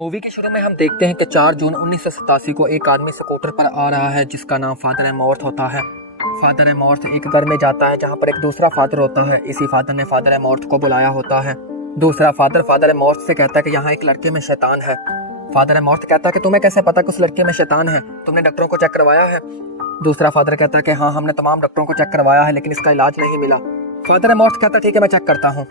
Movie के शुरू में हम देखते हैं कि 4 जून 1987 को एक आदमी स्कूटर पर आ रहा है जिसका नाम फादर एमॉर्थ होता है। फादर एमॉर्थ एक घर में जाता है जहां पर एक दूसरा फादर होता है। इसी फादर ने फादर एमॉर्थ को बुलाया होता है। दूसरा फादर एमॉर्थ से कहता है कि यहाँ एक लड़के में शैतान है। फादर एमॉर्थ कहता है कि तुम्हें कैसे पता कि उस लड़के में शैतान है, तुमने डॉक्टरों को चेक करवाया है? दूसरा फादर कहता है कि हाँ, हमने तमाम डॉक्टरों को चेक करवाया है लेकिन इसका इलाज नहीं मिला। फादर एमॉर्थ कहता है ठीक है, मैं चेक करता हूँ।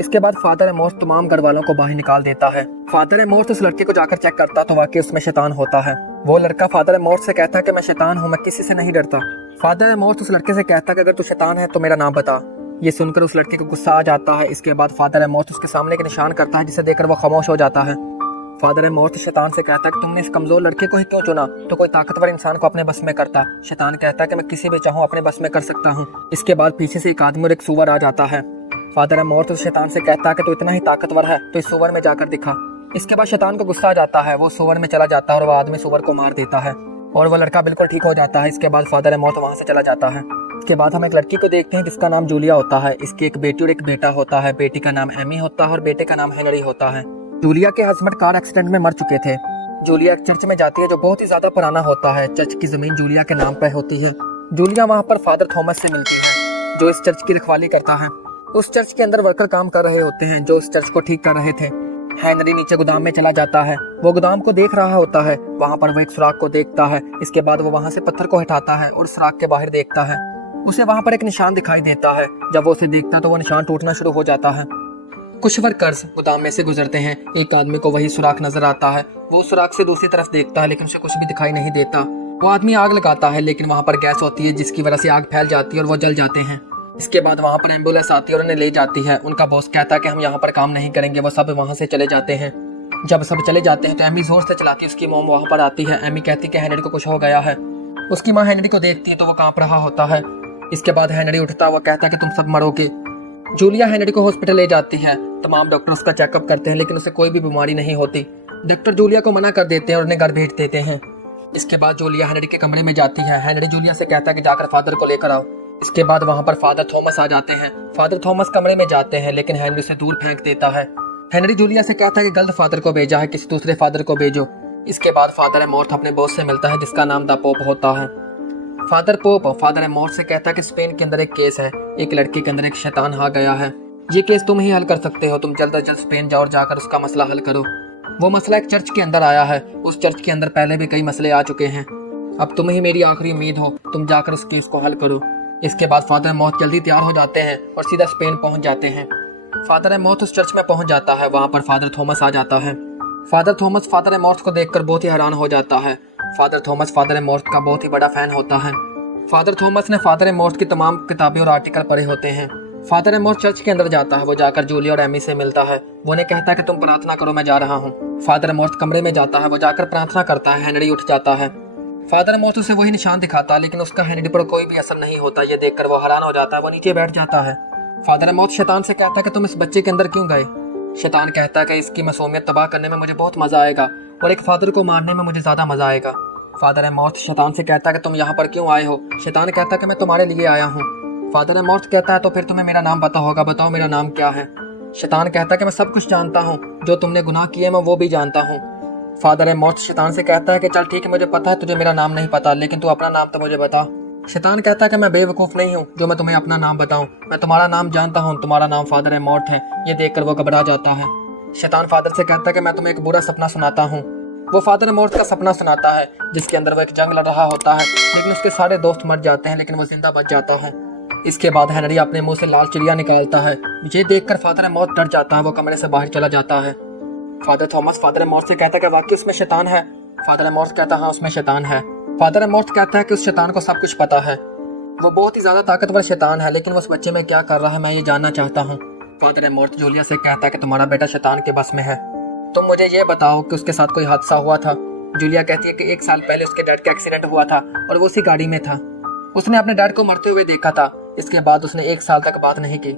इसके बाद फादर एमॉर्थ तमाम घर वालों को बाहर निकाल देता है। फादर एमॉर्थ उस लड़के को जाकर चेक करता तो वाकई उसमें शैतान होता है। वो लड़का फादर एमॉर्थ से कहता है कि मैं शैतान हूँ, मैं किसी से नहीं डरता। फादर एमॉर्थ उस लड़के से कहता है कि अगर तू शैतान है तो मेरा नाम बता। ये सुनकर उस लड़के को गुस्सा आ जाता है। इसके बाद फादर एमॉर्थ उसके सामने एक निशान करता है जिसे देखकर वो खामोश हो जाता है। फादर एमॉर्थ शैतान से कहता है कि तुमने इस कमजोर लड़के को ही क्यों चुना, तो कोई ताकतवर इंसान को अपने बस में करता। शैतान कहता है कि मैं किसी भी चाहूँ अपने बस में कर सकता हूँ। इसके बाद पीछे से एक आदमी और एक सूअर आ जाता है। फादर एमॉर्थ उस शैतान से कहता है कि तू इतना ही ताकतवर है तो इस सूअर में जाकर दिखा। इसके बाद शैतान को गुस्सा आ जाता है, वो सूअर में चला जाता है और वो आदमी सूअर को मार देता है और वो लड़का बिल्कुल ठीक हो जाता है। इसके बाद फादर एमॉर्थ वहाँ से चला जाता है। इसके बाद हम एक लड़की को देखते हैं जिसका नाम जूलिया होता है। इसकी एक बेटी और एक बेटा होता है। बेटी का नाम एमी होता है और बेटे का नाम हेनरी होता है। जूलिया के हस्बैंड कार एक्सीडेंट में मर चुके थे। जूलिया एक चर्च में जाती है जो बहुत ही ज्यादा पुराना होता है। चर्च की जमीन जूलिया के नाम पर होती है। जूलिया वहाँ पर फादर थॉमस से मिलती है जो इस चर्च की रखवाली करता है। उस चर्च के अंदर वर्कर काम कर रहे होते हैं जो इस चर्च को ठीक कर रहे थे। हेनरी नीचे गोदाम में चला जाता है। वो गोदाम को देख रहा होता है। वहाँ पर वो एक सुराख को देखता है। इसके बाद वो वहाँ से पत्थर को हटाता है और सुराख के बाहर देखता है। उसे वहाँ पर एक निशान दिखाई देता है। जब वो उसे देखता है तो वो निशान टूटना शुरू हो जाता है। कुछ वर्कर्स गोदाम में से गुजरते हैं। एक आदमी को वही सुराख नजर आता है। वो सुराख से दूसरी तरफ देखता है लेकिन उसे कुछ भी दिखाई नहीं देता। वो आदमी आग लगाता है लेकिन वहाँ पर गैस होती है जिसकी वजह से आग फैल जाती है और वो जल जाते हैं। इसके बाद वहाँ पर एम्बुलेंस आती है और उन्हें ले जाती है। उनका बॉस कहता है कि हम यहाँ पर काम नहीं करेंगे। वो सब वहाँ से चले जाते हैं। जब सब चले जाते हैं तो एमी जोर से चलाती है। उसकी मॉम वहाँ पर आती है। एमी कहती है कि हेनरी को कुछ हो गया है। उसकी माँ हेनरी को देखती है तो वो कांप रहा होता है। इसके बाद हेनरी उठता, वो कहता है कि तुम सब मरोगे। जूलिया हेनरी को हॉस्पिटल ले जाती है। तमाम डॉक्टर उसका चेकअप करते हैं लेकिन उसे कोई भी बीमारी नहीं होती। डॉक्टर जूलिया को मना कर देते हैं और उन्हें घर भेज देते हैं। इसके बाद जूलिया हेनरी के कमरे में जाती है। हेनरी जूलिया से कहता है कि जाकर फादर को लेकर आओ। इसके बाद वहाँ पर फादर थॉमस आ जाते हैं। फादर थॉमस कमरे में जाते हैं लेकिन हेनरी उसे दूर फेंक देता है। हेनरी जूलिया से कहता है कि गलत फादर को भेजा है, किसी दूसरे फादर को भेजो। इसके बाद फादर एमॉर्थ अपने बॉस से मिलता है जिसका नाम द पोप होता है। फादर पोप फादर एमॉर्थ से कहता है कि स्पेन के अंदर एक केस है, एक लड़की के अंदर एक शैतान आ गया है। ये केस तुम ही हल कर सकते हो। तुम जल्द से जल्द स्पेन जाओ और जाकर उसका मसला हल करो। वो मसला एक चर्च के अंदर आया है। उस चर्च के अंदर पहले भी कई मसले आ चुके हैं। अब तुम ही मेरी आखिरी उम्मीद हो। तुम जाकर उस केस को हल करो। इसके बाद फादर एमॉर्थ जल्दी तैयार हो जाते हैं और सीधा स्पेन पहुंच जाते हैं। फादर एमॉर्थ उस चर्च में पहुंच जाता है। वहां पर फादर थॉमस आ जाता है। फादर थॉमस फादर एमॉर्थ को देखकर बहुत ही हैरान हो जाता है। फादर थॉमस फादर एमॉर्थ का बहुत ही बड़ा फैन होता है। फादर थॉमस ने फादर एमॉर्थ की तमाम किताबें और आर्टिकल पढ़े होते हैं। फादर एमॉर्थ चर्च के अंदर जाता है। वो जाकर जूलिया और एमी से मिलता है। वो उन्हें कहता है कि तुम प्रार्थना करो, मैं जा रहा हूँ। फादर एमॉर्थ कमरे में जाता है। वो जाकर प्रार्थना करता है। हेनरी उठ जाता है। फादर एमॉर्थ उसे वही निशान दिखाता है लेकिन उसका हेनरी पर कोई भी असर नहीं होता। ये देखकर वो हैरान हो जाता है। वो नीचे बैठ जाता है। फादर एमॉर्थ शैतान से कहता है कि तुम इस बच्चे के अंदर क्यों गए? शैतान कहता है कि इसकी मासूमियत तबाह करने में मुझे बहुत मजा आएगा और एक फादर को मारने में मुझे ज्यादा मजा आएगा। फादर एमॉर्थ शैतान से कहता है कि तुम यहाँ पर क्यों आए हो? शैतान कहता है कि मैं तुम्हारे लिए आया हूँ। फादर एमॉर्थ कहता है तो फिर तुम्हें मेरा नाम पता होगा, बताओ मेरा नाम क्या है? शैतान कहता है कि मैं सब कुछ जानता हूँ, जो तुमने गुनाह किए मैं वो भी जानता हूँ। फादर एमॉर्थ शैतान से कहता है कि चल ठीक है, मुझे पता है तुझे मेरा नाम नहीं पता, लेकिन तू अपना नाम तो मुझे बता। शैतान कहता है कि मैं बेवकूफ़ नहीं हूँ जो मैं तुम्हें अपना नाम बताऊं। मैं तुम्हारा नाम जानता हूँ, तुम्हारा नाम फादर एमॉर्थ है। ये देखकर वो घबरा जाता है। शैतान फादर से कहता है कि मैं तुम्हें एक बुरा सपना सुनाता हूँ। वो फादर एमॉर्थ का सपना सुनाता है जिसके अंदर वो एक जंग लड़ रहा होता है लेकिन उसके सारे दोस्त मर जाते हैं लेकिन वो जिंदा बच जाता है। इसके बाद हेनरी अपने मुंह से लाल चिड़िया निकालता है। ये देखकर फादर एमॉर्थ डर जाता है। वो कमरे से बाहर चला जाता है। फादर थॉमस फादर एमॉर्थ से कहता है कि वाकई उसमें शैतान है? फादर एमॉर्थ कहता है हाँ, उसमें शैतान है। फादर एमॉर्थ कहता है कि उस शैतान को सब कुछ पता है। वो बहुत ही ज्यादा ताकतवर शैतान है लेकिन वो उस बच्चे में क्या कर रहा है मैं ये जानना चाहता हूँ। फादर एमॉर्थ जूलिया से कहता है कि तुम्हारा बेटा शैतान के बस में है, तुम मुझे ये बताओ कि उसके साथ कोई हादसा हुआ था? जूलिया कहती है कि 1 साल पहले उसके डैड का एक्सीडेंट हुआ था और वो उसी गाड़ी में था। उसने अपने डैड को मरते हुए देखा था। इसके बाद उसने 1 साल तक बात नहीं की।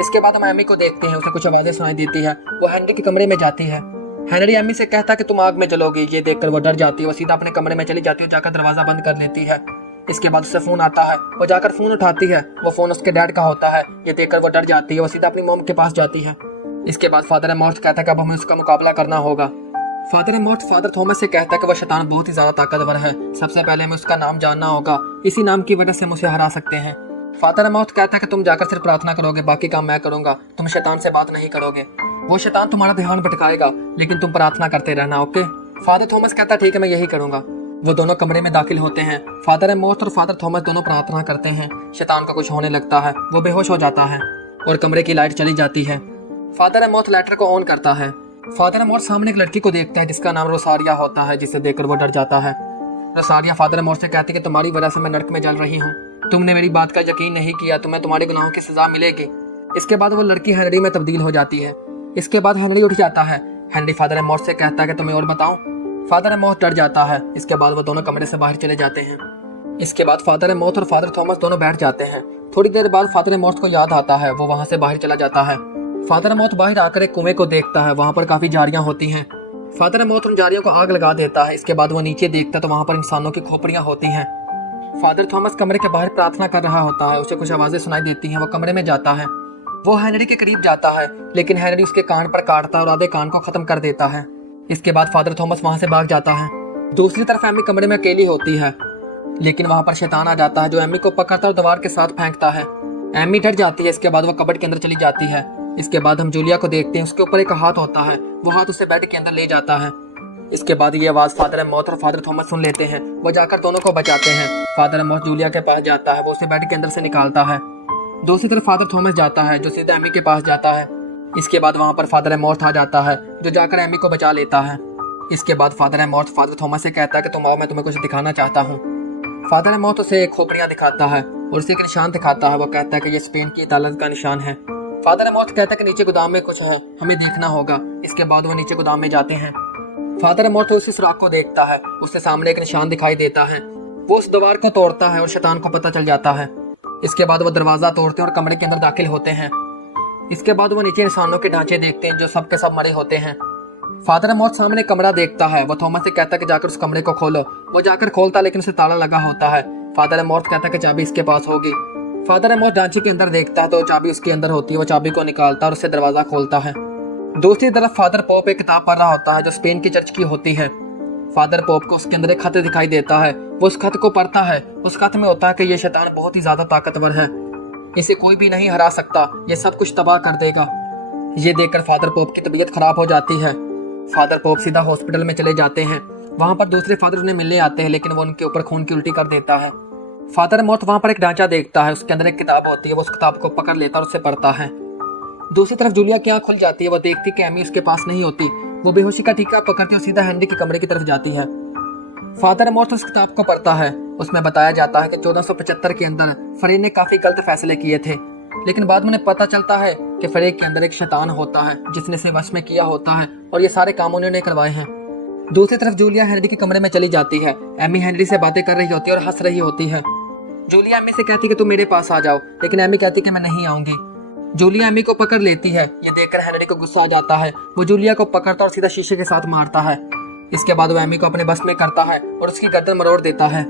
इसके बाद हम एमी को देखते हैं। उसे कुछ आवाजें सुनाई देती है। वो हेनरी के कमरे में जाती है। हेनरी एमी से कहता है कि तुम आग में जलोगी। ये देखकर वो डर जाती है। वो सीधा अपने कमरे में चली जाती है, जाकर दरवाजा बंद कर लेती है। इसके बाद उससे फोन आता है। वो जाकर फोन उठाती है। वो फोन उसके डैड का होता है। ये देखकर वो डर जाती है। वो सीधा अपनी मॉम के पास जाती है। इसके बाद फादर एमॉर्थ कहता है कि अब हमें उसका मुकाबला करना होगा। फादर मॉर्थ फादर थॉमस से कहता है कि वह शैतान बहुत ही ज्यादा ताकतवर है, सबसे पहले हमें उसका नाम जानना होगा, इसी नाम की वजह से हम उसे हरा सकते हैं। फादर मॉर्थ कहता है कि तुम जाकर सिर्फ प्रार्थना करोगे, बाकी काम मैं करूंगा, तुम शैतान से बात नहीं करोगे, वो शैतान तुम्हारा ध्यान भटकाएगा, लेकिन तुम प्रार्थना करते रहना, ओके। फादर थॉमस कहता है ठीक है, मैं यही करूंगा। वो दोनों कमरे में दाखिल होते हैं। फादर मॉर्थ और फादर थॉमस दोनों प्रार्थना करते हैं। शैतान को कुछ होने लगता है, वो बेहोश हो जाता है और कमरे की लाइट चली जाती है। फादर मॉर्थ लाइटर को ऑन करता है। फादर मॉर्थ सामने एक लड़की को देखता है जिसका नाम रोसारिया होता है, जिसे देखकर वो डर जाता है। रोसारिया फादर मॉर्थ से कहती है कि तुम्हारी वजह से मैं नर्क में जल रही हूँ, तुमने मेरी बात का यकीन नहीं किया, तुम्हें तुम्हारे गुनाहों की सजा मिलेगी। इसके बाद वो लड़की हेनरी में तब्दील हो जाती है। इसके बाद हेनरी उठ जाता है। हेनरी फादर मॉर्थ से कहता है कि तुम्हें और बताऊं। फादर मॉर्थ डर जाता है। इसके बाद वो दोनों कमरे से बाहर चले जाते हैं। इसके बाद फादर मॉर्थ और फादर थॉमस दोनों बैठ जाते हैं। थोड़ी देर बाद फादर मॉर्थ को याद आता है, वो वहां से बाहर चला जाता है। फादर मॉर्थ बाहर आकर एक कुएं को देखता है, वहां पर काफी जारियां होती हैं। फादर मॉर्थ उन जारियों को आग लगा देता है। इसके बाद वो नीचे देखता है तो वहां पर इंसानों की खोपड़ियां होती हैं। फादर थॉमस कमरे के बाहर प्रार्थना कर रहा होता है, उसे कुछ आवाजें सुनाई देती हैं। वो कमरे में जाता है, वो हेनरी के करीब जाता है, लेकिन हेनरी उसके कान पर काटता है और आधे कान को खत्म कर देता है। इसके बाद फादर थॉमस वहां से भाग जाता है। दूसरी तरफ एमी कमरे में अकेली होती है, लेकिन वहां पर शैतान आ जाता है जो एमी को पकड़ता और दीवार के साथ फेंकता है। एमी डर जाती है। इसके बाद वो कबर्ड के अंदर चली जाती है। इसके बाद हम जूलिया को देखते हैं, उसके ऊपर एक हाथ होता है, वो हाथ उसे बेड के अंदर ले जाता है। इसके बाद ये आवाज फादर मॉर्थ और फादर थॉमस सुन लेते हैं। वो जाकर दोनों को बचाते हैं। फादर मॉर्थ जूलिया के पास जाता है, वो उसे बेड के अंदर से निकालता है। दूसरी तरफ फादर थॉमस जाता है जो सीधा एमी के पास जाता है। इसके बाद वहां पर फादर मॉर्थ आ जाता है जो जाकर एमी को बचा लेता है। इसके बाद फादर मॉर्थ फादर थॉमस से कहता है कि तुम आओ, मैं तुम्हें कुछ दिखाना चाहता हूँ। फादर मॉर्थ उसे खोपड़ियां दिखाता है और उसे एक निशान दिखाता है। वो कहता है कि ये स्पेन की अदालत का निशान है। फादर मॉर्थ कहता है कि नीचे गोदाम में कुछ है, हमें देखना होगा। इसके बाद वो नीचे गोदाम में जाते हैं। फादर मॉर्थ उस सुराख को देखता है, उसके सामने एक निशान दिखाई देता है। वो उस दीवार को तोड़ता है और शैतान को पता चल जाता है। इसके बाद वो दरवाजा तोड़ते हैं और कमरे के अंदर दाखिल होते हैं। इसके बाद वो नीचे इंसानों के ढांचे देखते हैं जो सब के सब मरे होते हैं। फादर मॉर्थ सामने कमरा देखता है। वो थॉमस से कहता है कि जाकर उस कमरे को खोलो। वो जाकर खोलता है, लेकिन उसे ताला लगा होता है। फादर मॉर्थ कहता है कि चाबी इसके पास होगी। फादर मॉर्थ ढांचे के अंदर देखता है तो चाबी उसके अंदर होती है। वो चाबी को निकालता है और उससे दरवाजा खोलता है। दूसरी तरफ फादर पोप एक किताब पढ़ रहा होता है जो स्पेन की चर्च की होती है। फादर पोप को उसके अंदर एक खत दिखाई देता है। वो उस खत को पढ़ता है। उस खत में होता है कि ये शैतान बहुत ही ज्यादा ताकतवर है, इसे कोई भी नहीं हरा सकता, ये सब कुछ तबाह कर देगा। ये देखकर फादर पोप की तबीयत खराब हो जाती है। फादर पोप सीधा हॉस्पिटल में चले जाते हैं। वहां पर दूसरे फादर उन्हें मिलने आते हैं, लेकिन वो उनके ऊपर खून की उल्टी कर देता है। फादर मॉर्थ वहां पर एक ढांचा देखता है, उसके अंदर एक किताब होती है। वो उस किताब को पकड़ लेता है और उसे पढ़ता है। दूसरी तरफ जूलिया की आंख खुल जाती है। वो देखती कि एमी उसके पास नहीं होती। वो बेहोशी का टीका पकड़ती और सीधा हेनरी के कमरे की तरफ जाती है। फादर मॉर्थ उस किताब को पढ़ता है। उसमें बताया जाता है कि 1475 के अंदर फरे ने काफी गलत फैसले किए थे, लेकिन बाद में उन्हें पता चलता है कि फरे के अंदर एक शैतान होता है जिसने इसे वश में किया होता है और ये सारे काम उन्होंने करवाए हैं। दूसरी तरफ जूलिया हेनरी के कमरे में चली जाती है। एमी हेनरी से बातें कर रही होती है और हंस रही होती है। जूलिया एमी से कहती है कि तुम मेरे पास आ जाओ, लेकिन एमी कहती है कि मैं नहीं आऊंगी। जूलिया एमी को पकड़ लेती है। ये देखकर हेनरी को गुस्सा आ जाता है। वो जूलिया को पकड़ता और सीधा शीशे के साथ मारता है। इसके बाद वो एमी को अपने बस में करता है और उसकी गर्दन मरोड़ देता है।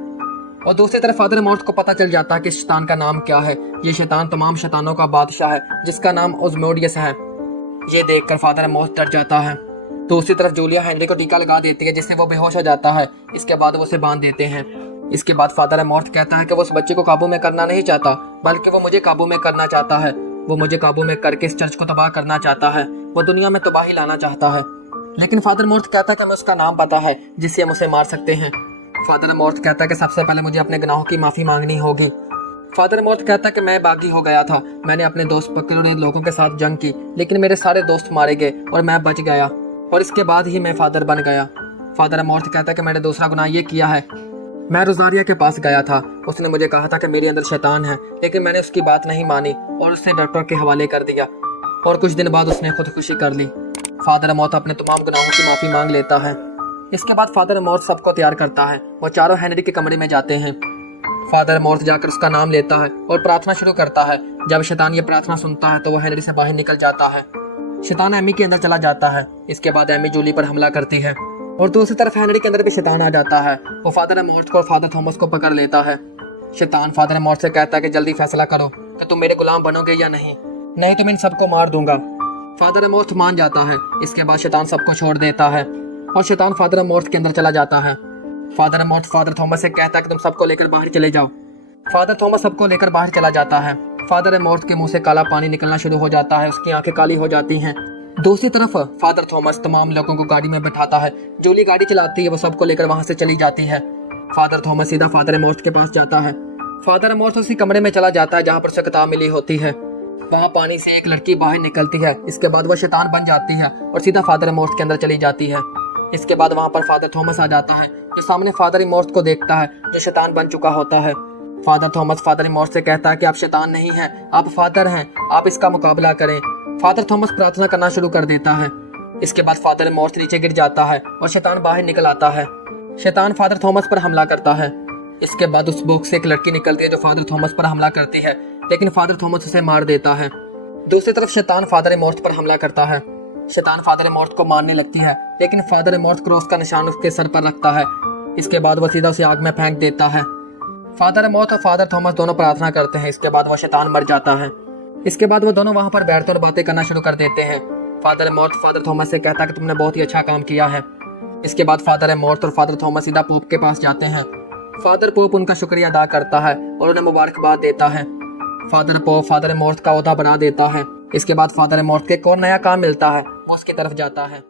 और दूसरी तरफ फादर मॉर्थ को पता चल जाता है कि शैतान का नाम क्या है। ये शैतान तमाम शैतानों का बादशाह है जिसका नाम ओज़मोडियस है। ये देखकर फादर मॉर्थ डर जाता है। दूसरी तरफ जूलिया हेनरी को टीका लगा देती है जिससे वो बेहोश हो जाता है। इसके बाद वो उसे बांध देते हैं। इसके बाद फादर मॉर्थ कहता है कि वो उस बच्चे को काबू में करना नहीं चाहता, बल्कि वो मुझे काबू में करना चाहता है। वो मुझे काबू में करके इस चर्च को तबाह करना चाहता है। वो दुनिया में तबाही लाना चाहता है। लेकिन फादर मॉर्थ कहता है कि हमें उसका नाम पता है जिससे हम उसे मार सकते हैं। फादर मॉर्थ कहता है कि सबसे पहले मुझे अपने गुनाहों की माफी मांगनी होगी। फादर मॉर्थ कहता है कि मैं बागी हो गया था, मैंने अपने दोस्त पकड़े लोगों के साथ जंग की, लेकिन मेरे सारे दोस्त मारे गए और मैं बच गया, और इसके बाद ही मैं फादर बन गया। फादर मॉर्थ कहता है कि मैंने दूसरा गुनाह ये किया है, मैं रोजारिया के पास गया था। उसने मुझे कहा था कि मेरे अंदर शैतान है, लेकिन मैंने उसकी बात नहीं मानी और उसने डॉक्टर के हवाले कर दिया, और कुछ दिन बाद उसने खुदकुशी कर ली। फादर मॉर्थ अपने तमाम गुनाहों की माफी मांग लेता है। इसके बाद फादर मॉर्थ सबको तैयार करता है। वो चारों हेनरी के कमरे में जाते हैं। फादर मॉर्थ जाकर उसका नाम लेता है और प्रार्थना शुरू करता है। जब शैतान ये प्रार्थना सुनता है तो वो हेनरी से बाहर निकल जाता है। शैतान एमी के अंदर चला जाता है। इसके बाद एमी जूली पर हमला करती है और दूसरी तरफ हेनरी के अंदर भी शैतान आ जाता है। वो फादर मॉर्थ को और फादर थॉमस को पकड़ लेता है। शैतान फादर मॉर्थ से कहता है कि जल्दी फैसला करो कि तुम मेरे गुलाम बनोगे या नहीं तो मैं इन सबको मार दूंगा। फादर मॉर्थ मान जाता है। इसके बाद शैतान सबको छोड़ देता है। और शैतान फादर मॉर्थ के अंदर चला जाता है। फादर मॉर्थ फादर थॉमस से कहता है कि तुम सबको लेकर बाहर चले जाओ। फादर थॉमस सबको लेकर बाहर चला जाता है। फादर मॉर्थ के मुंह से काला पानी निकलना शुरू हो जाता है, उसकी आंखें काली हो जाती हैं। दूसरी तरफ फादर थॉमस तमाम लोगों को गाड़ी में बिठाता है। जूली गाड़ी चलाती है, वो सबको लेकर वहां से चली जाती है। फादर थॉमस सीधा फादर मॉर्थ के पास जाता है। फादर मॉर्थ उसी कमरे में चला जाता है जहाँ पर उसे किताब मिली होती है। वहाँ पानी से एक लड़की बाहर निकलती है। इसके बाद वह शैतान बन जाती है और सीधा फादर मॉर्थ के अंदर चली जाती है। इसके बाद वहाँ पर फादर थॉमस आ जाता है, जो सामने फादर मॉर्थ को देखता है, जो शैतान बन चुका होता है। फादर थॉमस फादर मॉर्थ से कहता है कि आप शैतान नहीं हैं, आप फादर हैं, आप इसका मुकाबला करें। फादर थॉमस प्रार्थना करना शुरू कर देता है। इसके बाद फादर मॉर्थ नीचे गिर जाता है और शैतान बाहर निकल आता है। शैतान फादर थॉमस पर हमला करता है। इसके बाद उस बॉक्स से एक लड़की निकलती है जो फादर थॉमस पर हमला करती है, लेकिन फादर थॉमस उसे मार देता है। दूसरी तरफ शैतान फादर मॉर्थ पर हमला करता है। शैतान फादर मॉर्थ को मारने लगती है, लेकिन फादर मॉर्थ क्रॉस का निशान उसके सर पर रखता है। इसके बाद वह सीधा उसे आग में फेंक देता है। फादर मॉर्थ और फादर थॉमस दोनों प्रार्थना करते हैं। इसके बाद वह शैतान मर जाता है। इसके बाद वो दोनों वहां पर बैठते और बातें करना शुरू कर देते हैं। फादर मॉर्थ फादर थॉमस से कहता है कि तुमने बहुत ही अच्छा काम किया है। इसके बाद फादर मॉर्थ और फादर थॉमस सीधा पोप के पास जाते हैं। फादर पोप उनका शुक्रिया अदा करता है और उन्हें मुबारकबाद देता है। फादर पोप फादर मॉर्थ का ओहदा बना देता है। इसके बाद फादर मॉर्थ के एक और नया काम मिलता है, वो उसकी तरफ जाता है।